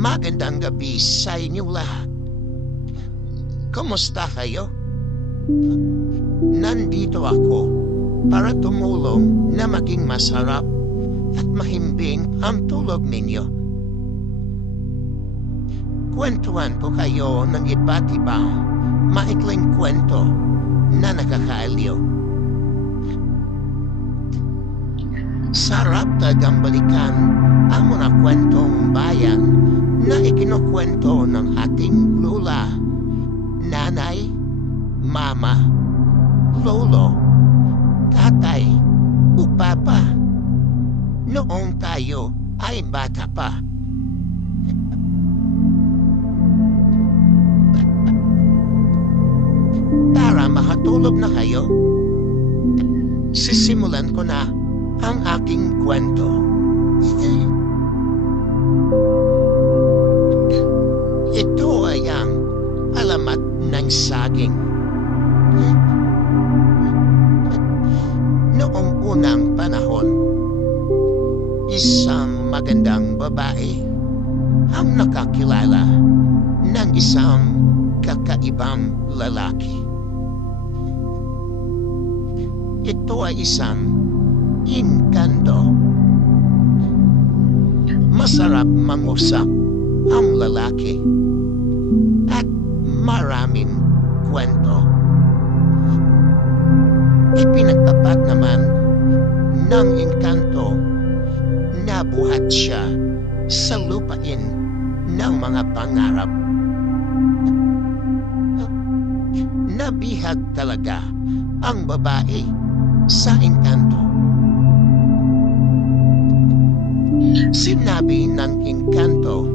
Magandang gabi sa inyo lahat. Kumusta kayo? Nandito ako para tumulong na maging masarap at mahimbing ang tulog ninyo. Kwentuhan ko kayo ng iba't iba maikling kwento na nakakaaliw. Sarap tagang balikan ang mga kwentong bayan na ikinukwento ng ating lula, nanay, mama, lolo, tatay, o papa. Noong tayo ay bata pa. Para makatulog na kayo, sisimulan ko na ang aking kwento. Ito ay ang alamat ng saging. Noong unang panahon, isang magandang babae ang nakakilala ng isang kakaibang lalaki. Ito ay isang inkanto. Masarap mangusap ang lalaki at maraming kwento. Ipinagtapat naman ng inkanto na buhat siya sa lupain ng mga pangarap. Nabihag talaga ang babae sa inkanto. Sinabi ng inkanto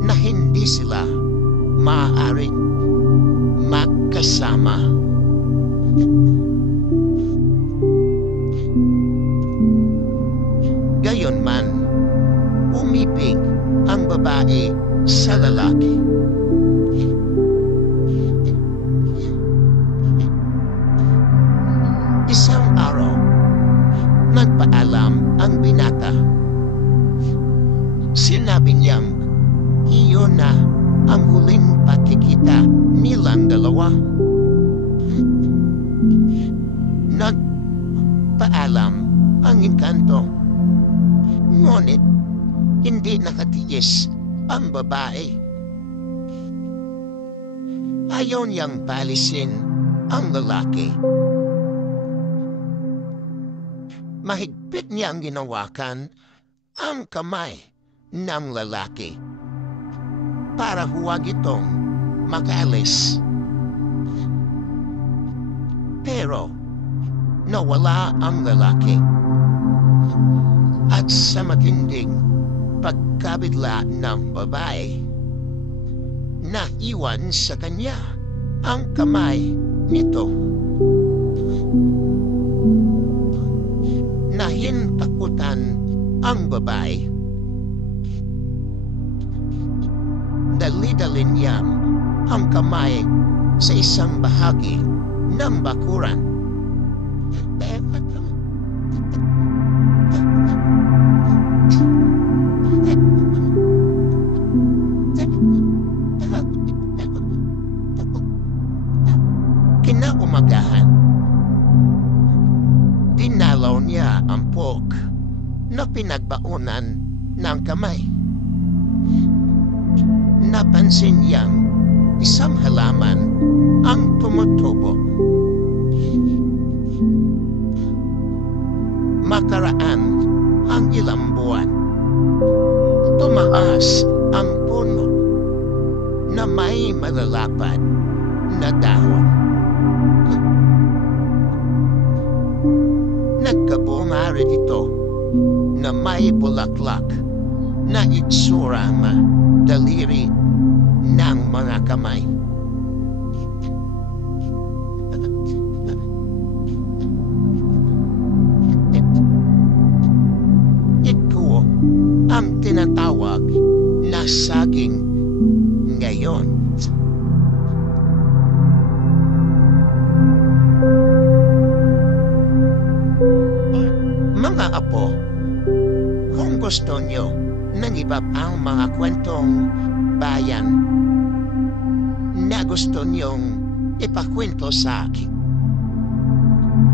na hindi sila maaaring magkasama. Gayunman, umibig ang babae sa lalaki. Isang araw, nagpaalam ang binata. Sinabi niyang iyon na ang huling pagkikita nilang dalawa. Nagpaalam ang inkanto. Ngunit hindi nakatiis ang babae. Ayaw niyang palisin ang lalaki. Mahigpit niyang ginawakan ang kamay ng lalaki para huwag itong makaalis. Pero nawala ang lalaki at sa matinding pagkabigla ng babae, naiwan sa kanya ang kamay nito. Nahintakutan ang babae. Dali-dalin niya ang kamay sa isang bahagi ng bakuran. Kinaumagahan, dinalaw niya ang pork na pinagbaunan ng kamay. Napansin niyang isang halaman ang tumutubo. Makaraan ang ilang buwan, tumaas ang puno na may malalapad na dahon. Nagkabunga rin ito na may bulaklak na itsura daliri ng mga kamay. Ito ang tinatawag na saging ngayon. Mga apo, kung gusto nyo ng iba pang mga kwentong bayan na gusto niyong ipakwento sa akin.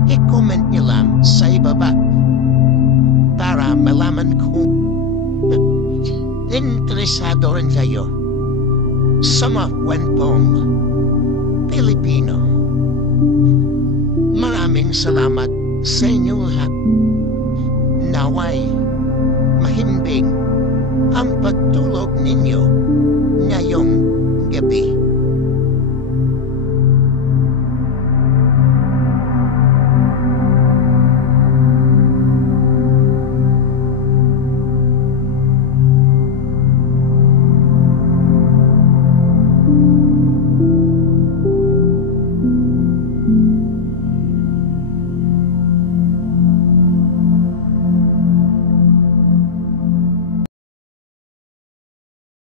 I-comment niyo lang sa ibaba para malaman kung interesado rin kayo sa mga kwentong Pilipino. Maraming salamat sa inyo lahat. Naway mahimbing ang pagtulog ninyo ngayong gabi.